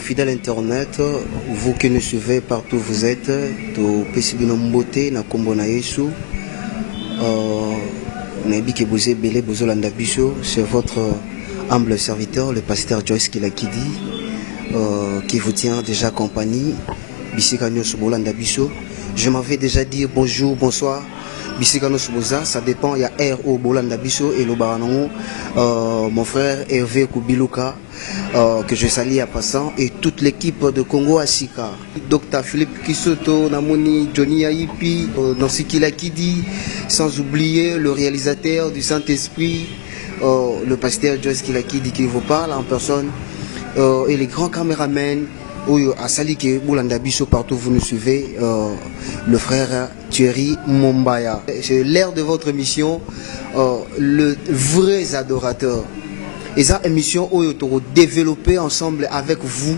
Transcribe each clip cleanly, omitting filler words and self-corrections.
Fidèle internet, vous qui nous suivez partout où vous êtes, to pesibino mbote na kombo na Yesu, nabi ke boze belé bozolanda biso, c'est votre humble serviteur, le pasteur Joyce Kilakidi, qui vous tient déjà compagnie. Bisika nyoso bolanda biso. Je m'avais déjà dit bonjour, bonsoir. Bisikano Suboza, ça dépend, il y a R au Bolanda Biso et le Baranongo, mon frère Hervé Koubilouka, que je salue à passant, et toute l'équipe de Congo Asika. Dr Philippe Kisoto, Namoni, Johnny Aipi, Nancy Kilakidi, sans oublier le réalisateur du Saint-Esprit, le pasteur Joyce Kilakidi qui vous parle en personne, et les grands caméramens. À Salike Boulanda Biso, partout où vous nous suivez, le frère Thierry Mombaya. C'est l'ère de votre émission, le vrai adorateur. Et cette émission, où nous développer ensemble avec vous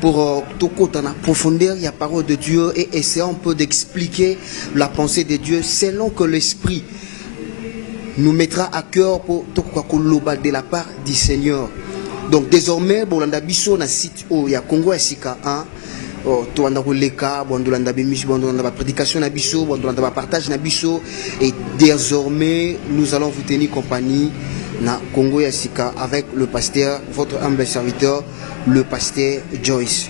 pour tout côté en approfondir la parole de Dieu et essayer un peu d'expliquer la pensée de Dieu selon que l'Esprit nous mettra à cœur pour tout quoi de la part du Seigneur. Donc désormais, Bolanda Biso na site où il y a Congo Asika 1, to anda koleka, Bolanda Biso, Bolanda prédication na Biso, Bolanda partage na Biso, et désormais nous allons vous tenir compagnie na Congo Asika avec le pasteur, votre humble serviteur, le pasteur Joyce.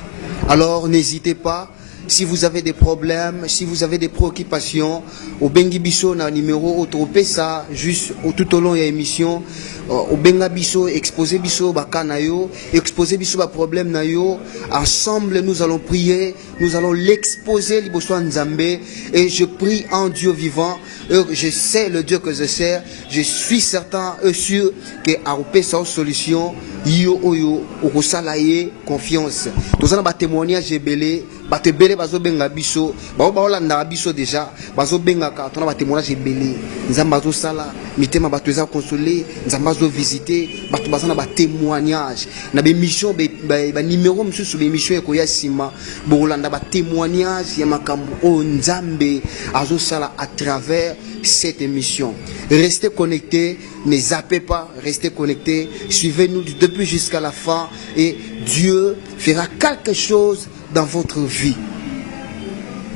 Alors n'hésitez pas. Si vous avez des problèmes, si vous avez des préoccupations, au Bengi Biso na numéro au ça juste tout au long de l'émission, au Benga Biso exposer Biso baka na yo, exposer Biso ba problème na yo, ensemble nous allons prier, nous allons l'exposer liboso Nzambe, et je prie en Dieu vivant, je sais le Dieu que je sers, je suis certain et sûr que a sa solution yo oyo okosalaye confiance. Tous ça ba témoignage belé, ba te belé bazo benga biso, ba olanda biso déjà, bazo benga ka tona ba témoignage belé. Nzamba zo sala, mitema ba toza consoler, nzamba zo visiter, ba to bazana ba témoignage. Na be mission ba numéro monsieur sur be mission ko ya sima, bo olanda ba témoignage ya makambo o nzambe azo sala à travers cette émission. Restez connectés, ne zappez pas, restez connectés, suivez-nous depuis jusqu'à la fin et Dieu fera quelque chose dans votre vie.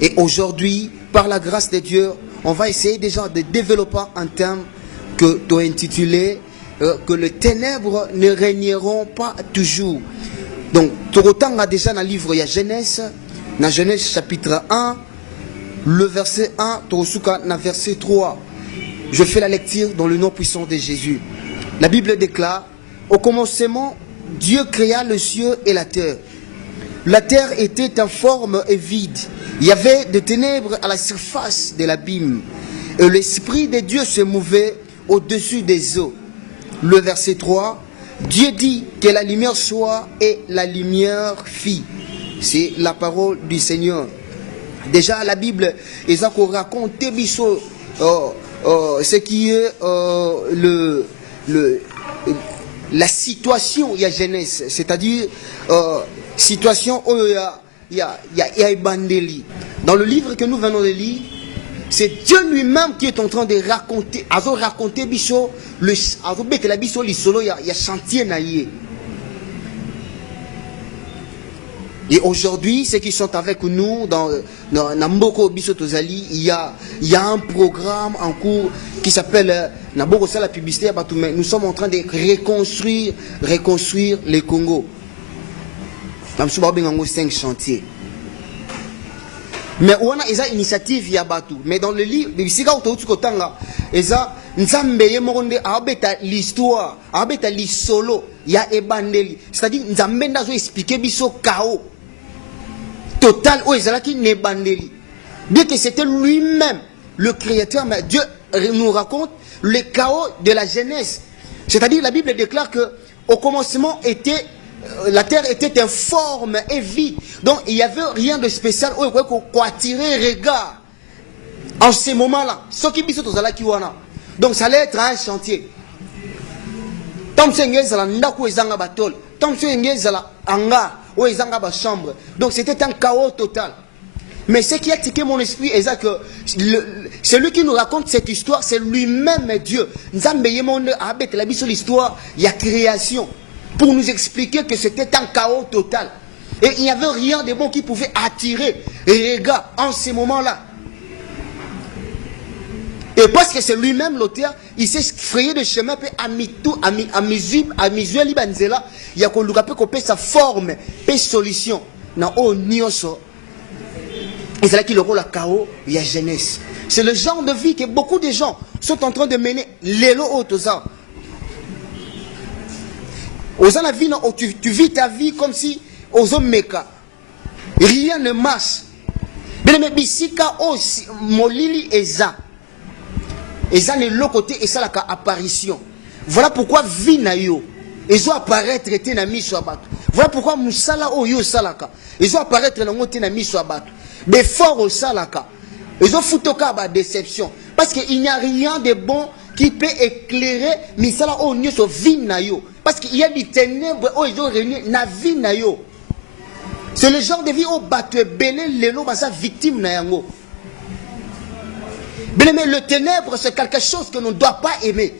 Et aujourd'hui, par la grâce de Dieu, on va essayer déjà de développer un thème que tu as intitulé que les ténèbres ne régneront pas toujours. Donc, tout autant a déjà dans le livre, il y a Genèse, dans Genèse chapitre 1, le verset 1, dans le verset 3. Je fais la lecture dans le nom puissant de Jésus. La Bible déclare, au commencement, Dieu créa le ciel et la terre. La terre était informe et vide. Il y avait des ténèbres à la surface de l'abîme. Et l'Esprit de Dieu se mouvait au-dessus des eaux. Le verset 3, Dieu dit que la lumière soit et la lumière fit. C'est la parole du Seigneur. Déjà, la Bible, ils ont raconté ce qui est la situation il y a Genèse, c'est-à-dire situation où il y a Ebandeli. Dans le livre que nous venons de lire, c'est Dieu lui-même qui est en train de raconter, biso le la biso li solo il y a chantier naïe. Et aujourd'hui, ceux qui sont avec nous dans Namboko Biso Tozali, il y a un programme en cours qui s'appelle Namboko Sala Publicité. Nous sommes en train de reconstruire le Congo. Nous avons 5 chantiers. Mais on a une initiative il y a Batu. Mais dans le livre, l'histoire, l'isolo, il y a Ebandeli. C'est-à-dire, nous avons expliqué Biso chaos. Total, bien que c'était lui-même le créateur, mais Dieu nous raconte le chaos de la Genèse. C'est-à-dire, la Bible déclare que au commencement la terre était informe et vide. Donc il n'y avait rien de spécial où il faut attirer regard. En ce moment-là, donc ça allait être un chantier. Chambre. Donc c'était un chaos total. Mais ce qui a tiqué mon esprit est que celui qui nous raconte cette histoire, c'est lui-même Dieu. L'histoire, il y a création. pour nous expliquer que c'était un chaos total. Et il n'y avait rien de bon qui pouvait attirer les gars en ces moments-là. Et parce que c'est lui-même l'auteur, il s'est frayé de chemin à mesure libanzela, il y a qu'on sa forme, sa solution. Dans au nioso. Et c'est là qu'il aura le chaos, il y a jeunesse. C'est le genre de vie que beaucoup de gens sont en train de mener. L'élo autosa. Aux la vie, tu vis ta vie comme si aux hommes meka. Rien ne marche. Mais bisika aussi molili eza. Eza ne l'autre côté et ça la apparition. Voilà pourquoi vie na yo. Ils ont apparaître te na miso abato. Voilà pourquoi musala o yo salaka. Ils ont apparaître na ngote na miso abato. Mais fort au salaka. Ils ont foutoka ba déception. Parce qu'il n'y a rien de bon qui peut éclairer misala o nyo so vie na yo. Parce qu'il y a des ténèbres où ils ont réuni na vie na yo. C'est le genre de vie où battu belé lelo basa victime na yango. Mais le ténèbre c'est quelque chose que l'on ne doit pas aimer.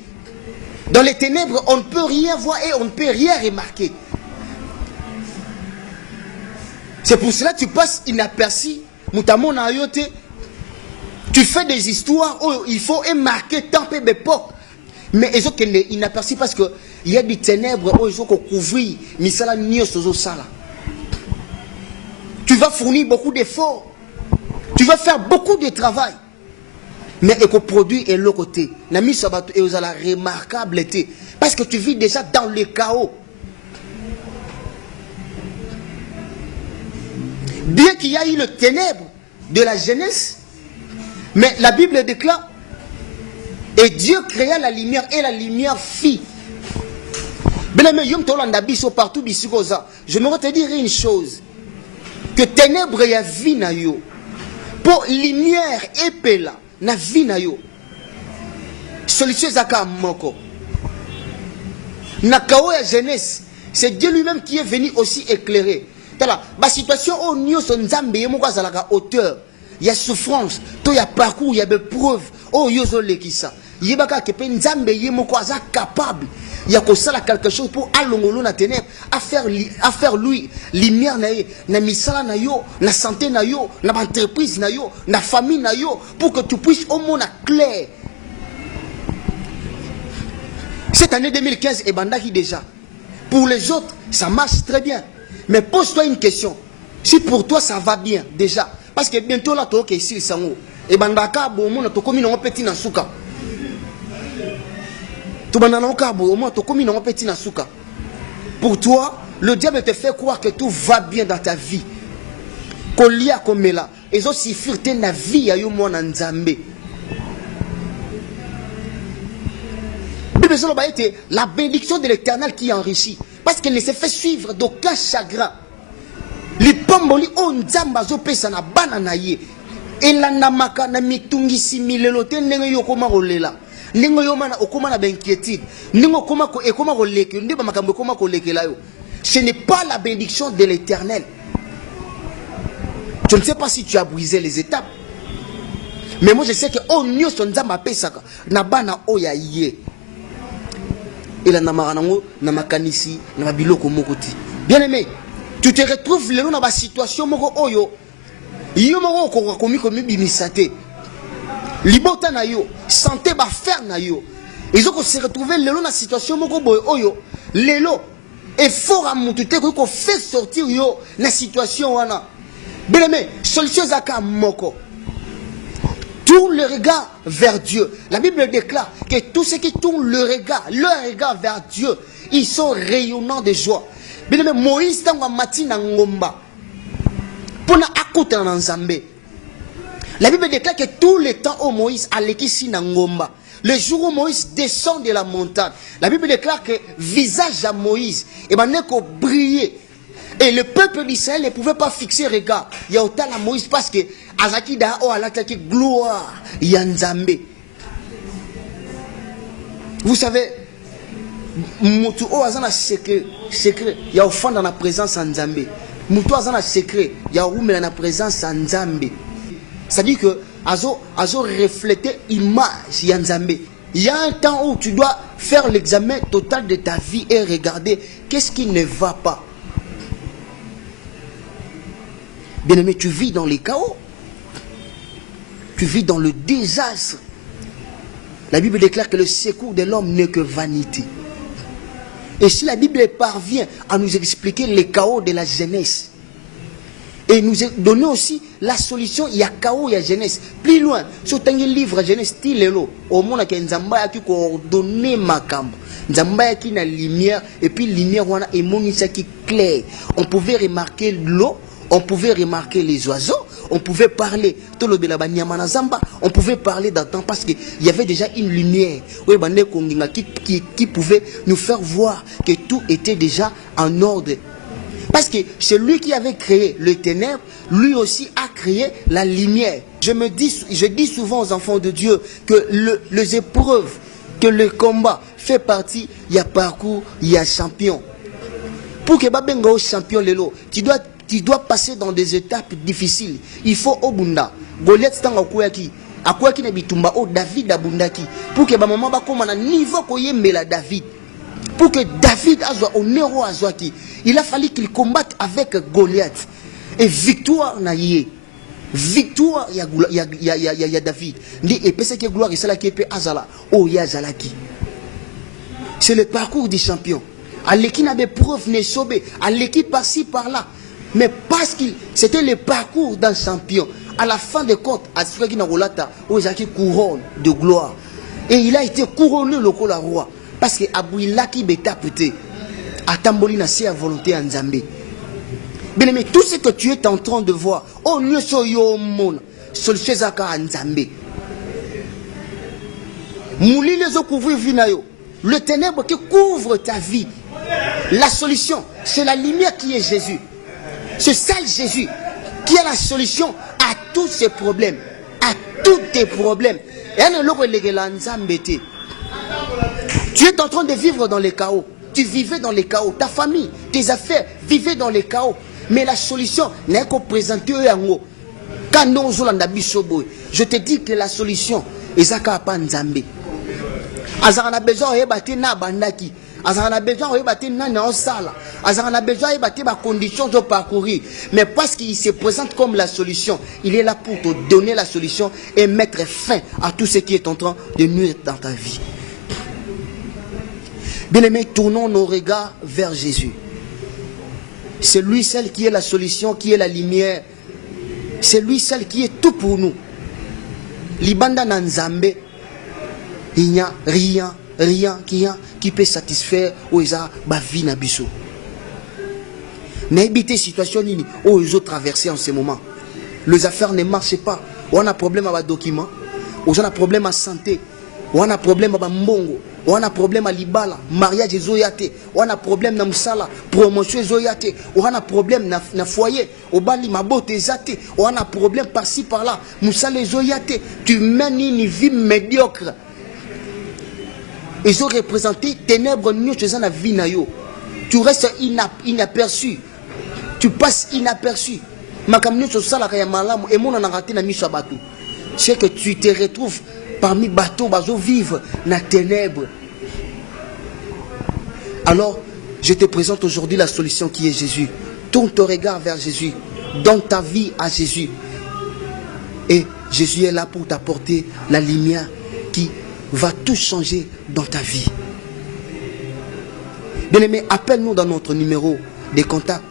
Dans les ténèbres, on ne peut rien voir et on ne peut rien remarquer. C'est pour cela que tu passes inaperçu. Tu fais des histoires où il faut marquer tant peu d'époque. Mais ils sont inaperçus parce qu'il y a des ténèbres où ils sont couvrir. Tu vas fournir beaucoup d'efforts. Tu vas faire beaucoup de travail. Mais le produit est l'autre côté. Nami sabato et la remarquable parce que tu vis déjà dans le chaos. Bien qu'il y ait eu le ténèbre de la jeunesse, mais la Bible déclare et Dieu créa la lumière et la lumière fit. Je me te dire une chose, que ténèbres y a vie na yo, pour lumière épée là. Na vie na yo solution zaka moko na kao ya jeunesse, c'est Dieu lui-même qui est venu aussi éclairer tala ba situation au nyo son nzambe yemoko azalaka auteur, il y a souffrance, to ya parcours, il y a des preuves oh yozo lekisa yebaka ke pe nzambe yemoko aza capable il y a quelque chose pour alongolo na ténèbres à faire lui lumière na misala na yo na santé na yo na entreprise na yo na famille na yo pour que tu puisses au moins clair. Cette année 2015 est bandaki déjà. Pour les autres ça marche très bien, mais pose-toi une question, si pour toi ça va bien déjà, parce que bientôt là to ke ici sango et bandaka bo mona to komi no petit na suka. Pour toi, le diable te fait croire que tout va bien dans ta vie. Et aussi furté na vie à la bénédiction de l'Éternel qui enrichit. Parce qu'elle ne se fait suivre d'aucun chagrin. Les pomboli on nzamba zo pesa na banana ye. Et la namaka na mitungisi milelote nenge yokoma rolela. Ce n'est pas la bénédiction de l'Éternel. Je ne sais pas si tu as brisé les étapes, mais moi je sais que oh nyo sonza mapesaka na bana oya ye et la namaranango na makanisi na mabiloko mokoti. Bien aimé, tu te retrouves le dans la situation moko oyo yo moko komi bimisate. Libota na yo, santé ba faire na yo. Ils ont se retrouvé lelo dans la situation moko boy oyo. Lelo effort à mutute ko fait sortir yo na situation wana. Bien aimé, solution zaka moko. Tourne le regard vers Dieu. La Bible déclare que tous ceux qui tournent leur regard vers Dieu, ils sont rayonnants de joie. Bien aimé, Moïse tanga matina ngomba. Pona akuta na nzambe. La Bible déclare que tout le temps où Moïse allait ici dans Ngomba, le jour où Moïse descend de la montagne, la Bible déclare que visage à Moïse, et ben n'est qu'au briller. Et le peuple d'Israël ne pouvait pas fixer regard. Il y a autant à Moïse parce que Azaki da o alataki gloire yanzambe. Vous savez, mutu o azana secret, il y a au fond dans la présence en Nzambe. Mutu azana secret, il y a au dans la présence en Nzambe. C'est-à-dire que azo refléter image ya Nzambe. Il y a un temps où tu dois faire l'examen total de ta vie et regarder qu'est-ce qui ne va pas. Bien-aimé, tu vis dans les chaos. Tu vis dans le désastre. La Bible déclare que le secours de l'homme n'est que vanité. Et si la Bible parvient à nous expliquer les chaos de la jeunesse, et nous donner aussi la solution, il y a chaos, il y a jeunesse. Plus loin, sur un livre jeunesse, au monde qui Nzamba qui coordonné makambo. Nzamba qui na lumière, et puis lumière on a émonisa qui clair. On pouvait remarquer l'eau, on pouvait remarquer les oiseaux, on pouvait parler on pouvait parler d'un temps parce qu'il y avait déjà une lumière qui pouvait nous faire voir que tout était déjà en ordre. Parce que c'est lui qui avait créé le ténèbre, lui aussi a créé la lumière. Je dis souvent aux enfants de Dieu que les épreuves, que le combat fait partie, il y a parcours, il y a champion. Pour que Babenga champion lelo, tu dois passer dans des étapes difficiles. Il faut Obunda. Goliath tanga koyaki. Akoyaki na bitumba o David abundaki. Pour que maman ba koma na niveau koyembela David. Pour que David azwa honneur azwaki. Il a fallu qu'il combatte avec Goliath. Et victoire na yé. Victoire ya David. Ndi epese ke gloire isala ki pe azala o ya zalaki. C'est le parcours du champion. À l'équipe n'a des preuves ne sobé, à l'équipe par-ci par-là. Mais parce que c'était le parcours d'un champion. À la fin des comptes, à ce qui n'a pas eu couronne de gloire. Et il a été couronné le roi. Parce que Abouila qui bêta pété. À Tambolina, c'est à volonté en Zambie. Bien aimé, tout ce que tu es en train de voir, oh, nous sommes sur le Chezaka en Zambie. Mouli les eaux couvrir Vinayo. Le ténèbre qui couvre ta vie. La solution, c'est la lumière qui est Jésus. C'est ça Jésus qui a la solution à tous ces problèmes. À tous tes problèmes. Tu es en train de vivre dans les chaos. Tu vivais dans les chaos. Ta famille, tes affaires vivaient dans les chaos. Mais la solution n'est qu'au présenter en haut. Je te dis que la solution est Zaka Nzambe. Azana besoin de battre na bandaki. Azana besoin de battre na sala. Azana besoin de battre ma condition de parcourir. Mais parce qu'il se présente comme la solution, il est là pour te donner la solution et mettre fin à tout ce qui est en train de nuire dans ta vie. Bien-aimés, tournons nos regards vers Jésus. C'est lui seul qui est la solution, qui est la lumière. C'est lui seul qui est tout pour nous. Libanda Nanzambe. Il n'y a rien qui peut satisfaire ma vie na biso. N'habitez situation nini où ils ont traversé en ce moment. Les affaires ne marchent pas. On a problème avec documents. On a problème à santé. On a problème à mbongo. On a problème à libala, mariage zoyate. On a problème na musala, promotion zoyate. On a problème na foyer. Au bali mabote zate. On a problème par-ci par-là. Musala zoyate. Tu mènes une vie médiocre. Ils ont représenté ténèbres nous chez la vie na yo. Tu restes inaperçu. Tu passes inaperçu. Makamni sur ça la malam et mon raté na miso bateau. C'est que tu te retrouves parmi bateaux bazo vivre na ténèbres. Alors, je te présente aujourd'hui la solution qui est Jésus. Tourne ton regard vers Jésus. Donne ta vie à Jésus. Et Jésus est là pour t'apporter la lumière qui va tout changer dans ta vie. Bien-aimé, appelle-nous dans notre numéro de contact.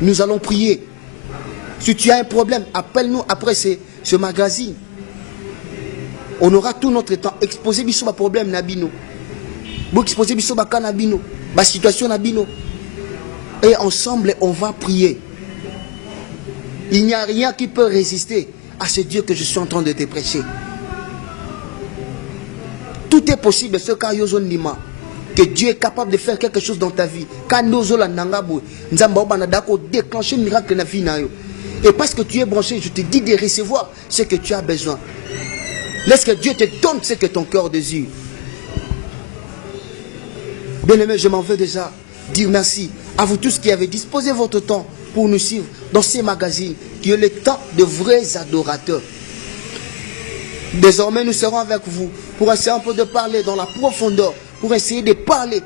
Nous allons prier. Si tu as un problème, appelle-nous après ce magazine. On aura tout notre temps. Exposer biso ba problème nabino. Bo exposer biso ba kanabino, ba situation nabino. Et ensemble, on va prier. Il n'y a rien qui peut résister à ce Dieu que je suis en train de te prêcher. Tout est possible, ce cas Yozo Nima. Que Dieu est capable de faire quelque chose dans ta vie. Quand nous la nangabo, nzamba banadako déclencher un miracle na vie na yo. Et parce que tu es branché, je te dis de recevoir ce que tu as besoin. Laisse que Dieu te donne ce que ton cœur désire. Bien-aimé, je m'en veux déjà dire merci à vous tous qui avez disposé votre temps pour nous suivre dans ces magazines qui ont le temps de vrais adorateurs. Désormais, nous serons avec vous pour essayer un peu de parler dans la profondeur, pour essayer de parler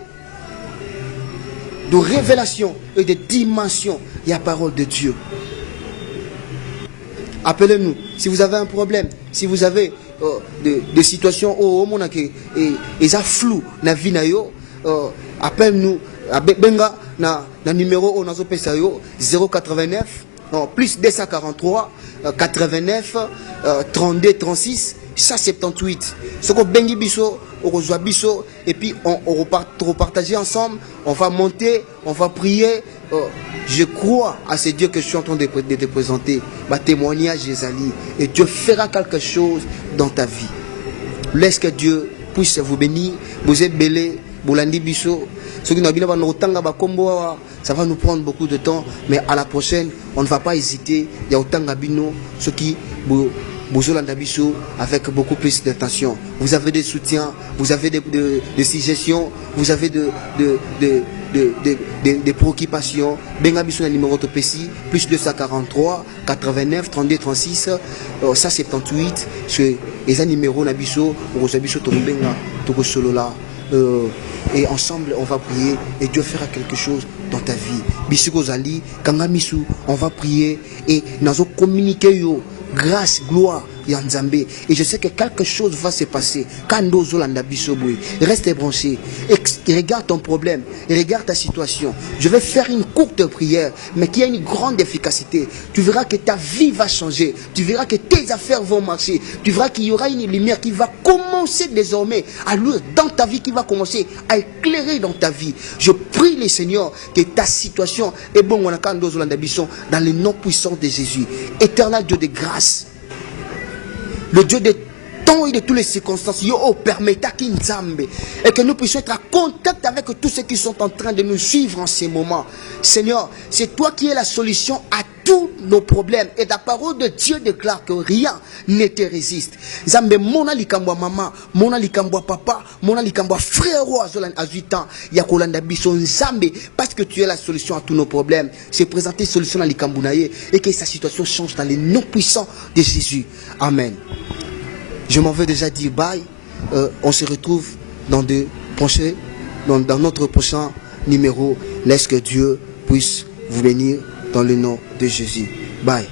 de révélation et de dimension de la parole de Dieu. Appelez-nous si vous avez un problème, si vous avez des situations où ils sont flous dans la vie, appelle-nous na numéro 089 plus 243 89 32 36 178. Ce qu'on bengi biso, on reçoit biso, et puis on repartager ensemble, on va monter, on va prier. Je crois à ce Dieu que je suis en train de te présenter, ma témoignage Jézali, et Dieu fera quelque chose dans ta vie. Laisse que Dieu puisse vous bénir, vous êtes belé, Bolandi biso. Ça va nous prendre beaucoup de temps, mais à la prochaine, on ne va pas hésiter. Il y a autant d'abino, ce qui avec beaucoup plus d'attention. Vous avez des soutiens, vous avez des suggestions, vous avez des préoccupations. Bengabiso na numéro de PC plus 243 89 32 36 178. C'est les numéros nabiso ou biso to benga to solo là. Et ensemble on va prier et Dieu fera quelque chose dans ta vie. Bisiko Zali, Kangamisu, on va prier et nous allons communiquer yo grâce, gloire, Yanzambe. Et je sais que quelque chose va se passer. Kando Zolanda Bisoboui, reste branché. Et regarde ton problème, et regarde ta situation. Je vais faire une courte prière, mais qui a une grande efficacité. Tu verras que ta vie va changer. Tu verras que tes affaires vont marcher. Tu verras qu'il y aura une lumière qui va commencer désormais à luire dans ta vie, qui va commencer à éclairer dans ta vie. Je prie le Seigneur que ta situation est bon dans le nom puissant de Jésus. Éternel Dieu de grâce, le Dieu de temps et de toutes les circonstances, et que nous puissions être en contact avec tous ceux qui sont en train de nous suivre en ces moments. Seigneur, c'est toi qui es la solution à tous nos problèmes, et ta parole de Dieu déclare que rien ne te résiste. Zambe mona likambwa mama, mona likambwa papa, mona likambwa frère à 8 ans, yakolanda bison Zambe, parce que tu es la solution à tous nos problèmes. C'est présenter solution à likambunaye et que sa situation change dans les noms puissants de Jésus. Amen. Je m'en veux déjà dire bye. On se retrouve dans notre prochain numéro. Laisse que Dieu puisse vous bénir dans le nom de Jésus. Bye.